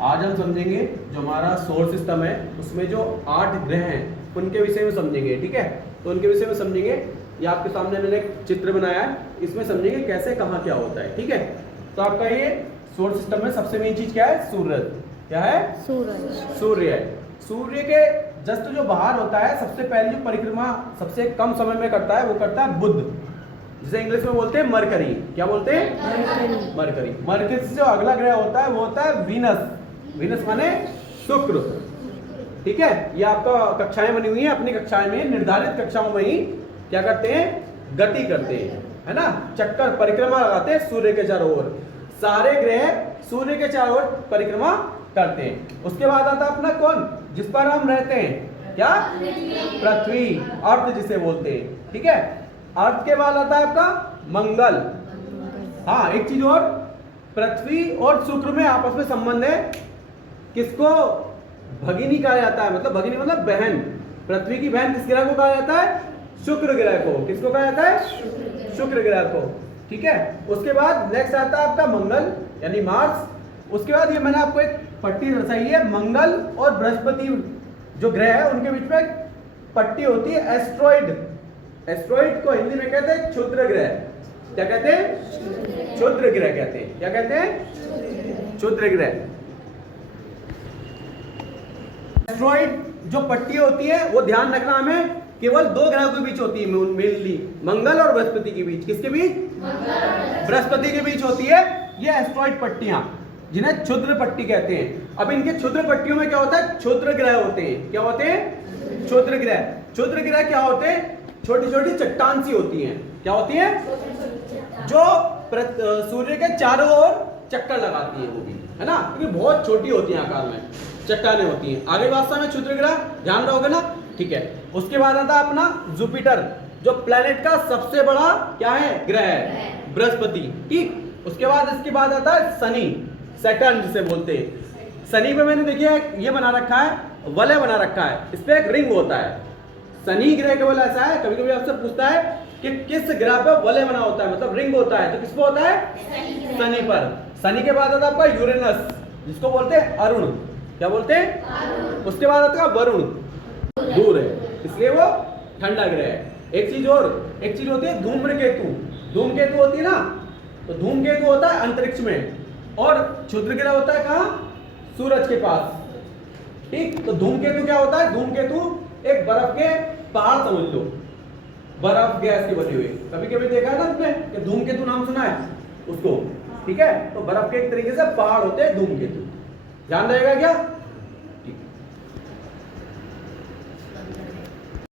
आज हम समझेंगे जो हमारा सोलर सिस्टम है उसमें जो 8 ग्रह हैं उनके विषय में समझेंगे। ठीक है, तो उनके विषय में समझेंगे। ये आपके सामने मैंने एक चित्र बनाया है, इसमें समझेंगे कैसे कहाँ क्या होता है। ठीक है, तो आपका ये सोलर सिस्टम में सबसे मेन चीज क्या है? सूरज। क्या है? सूरज। सूर्य है। सूर्य के जस्ट जो बाहर होता है सबसे पहले जो परिक्रमा सबसे कम समय में करता है वो करता है बुध, जिसे इंग्लिश में बोलते हैं मरकरी। क्या बोलते हैं? मरकरी। मरकरी से जो अगला ग्रह होता है वो होता है वीनस। वीनस माने शुक्र। ठीक है, ये आपका कक्षाएं बनी हुई हैं, अपनी कक्षाएं में निर्धारित कक्षाओं में ही क्या करते हैं? गति करते हैं, है ना, चक्कर परिक्रमा लगाते हैं सूर्य के चारों ओर। सारे ग्रह सूर्य के चारों ओर परिक्रमा करते हैं। उसके बाद आता है अपना कौन, जिस पर हम रहते हैं, क्या? पृथ्वी, अर्थ जिसे बोलते हैं। ठीक है, अर्थ के बाद आता है आपका मंगल। हाँ, एक चीज और, पृथ्वी और शुक्र में आपस में संबंध है। किसको भगिनी कहा जाता है? मतलब भगिनी मतलब बहन। पृथ्वी की बहन किस ग्रह को कहा जाता है? शुक्र ग्रह को। किसको कहा जाता है? शुक्र ग्रह को। ठीक है, उसके बाद नेक्स्ट आता है आपका मंगल यानी मार्स। उसके बाद ये मैंने आपको एक पट्टी दर्शाई है, मंगल और बृहस्पति जो ग्रह है उनके बीच में एक पट्टी होती है एस्ट्रॉइड। एस्ट्रॉइड को हिंदी में कहते हैं क्षुद्र ग्रह। क्या कहते हैं? क्षुद्र ग्रह कहते हैं। क्या कहते हैं? क्षुद्र ग्रह। एस्ट्रॉइड जो पट्टी होती है वो ध्यान रखना हमें केवल 2 ग्रहों के बीच होती है, मेनली मंगल और बृहस्पति के बीच। किसके बीच? बृहस्पति के बीच होती है ये एस्ट्रॉइड पट्टियां, जिन्हें क्षुद्र पट्टी कहते हैं। अब इनके क्षुद्र पट्टियों में क्या होता है? क्षुद्र ग्रह होते हैं। क्या होते हैं? क्षुद्र ग्रह। क्षुद्र ग्रह क्या होते हैं? छोटी छोटी चट्टान सी होती हैं। क्या होती है? जो सूर्य के चारों ओर चक्कर लगाती है, वो भी, है ना, क्योंकि बहुत छोटी होती है आकार में, चट्टानें होती हैं। आगे वास्तव में क्षुद्र ग्रह, ध्यान रहोगे ना? ठीक है, उसके बाद आता है अपना जुपिटर, जो प्लेनेट का सबसे बड़ा क्या है? ग्रह है, बृहस्पति। ठीक, उसके बाद इसके बाद आता है शनि, सैटर्न जिसे बोलते हैं। शनि पे मैंने देखिए ये बना रखा है, वलय बना रखा है, इस पे एक रिंग होता है। शनि ग्रह केवल ऐसा है, कभी कभी आपसे पूछता है कि किस ग्रह पर वलय बना होता है, मतलब रिंग होता है, तो किस पे होता है? शनि पर। शनि के बाद आता है आपका यूरेनस, जिसको बोलते हैं अरुण। क्या बोलते हैं? उसके बाद आता है वरुण, दूर है, इसलिए वो ठंडा ग्रह है। एक चीज और, एक चीज होती है धूम्रकेतु। धूमकेतु होती है ना, तो धूमकेतु होता है अंतरिक्ष में, और क्षुद्र ग्रह होता है कहाँ? सूरज के पास। ठीक, तो धूमकेतु क्या होता है? धूमकेतु एक बर्फ के पहाड़ समझ लो, बर्फ गैस की बनी हुई। कभी कभी देखा है ना आपने कि धूमकेतु नाम सुना है उसको? ठीक है, तो बर्फ के एक तरीके से पहाड़ होते हैं धूमकेतु। ध्यान रहेगा क्या?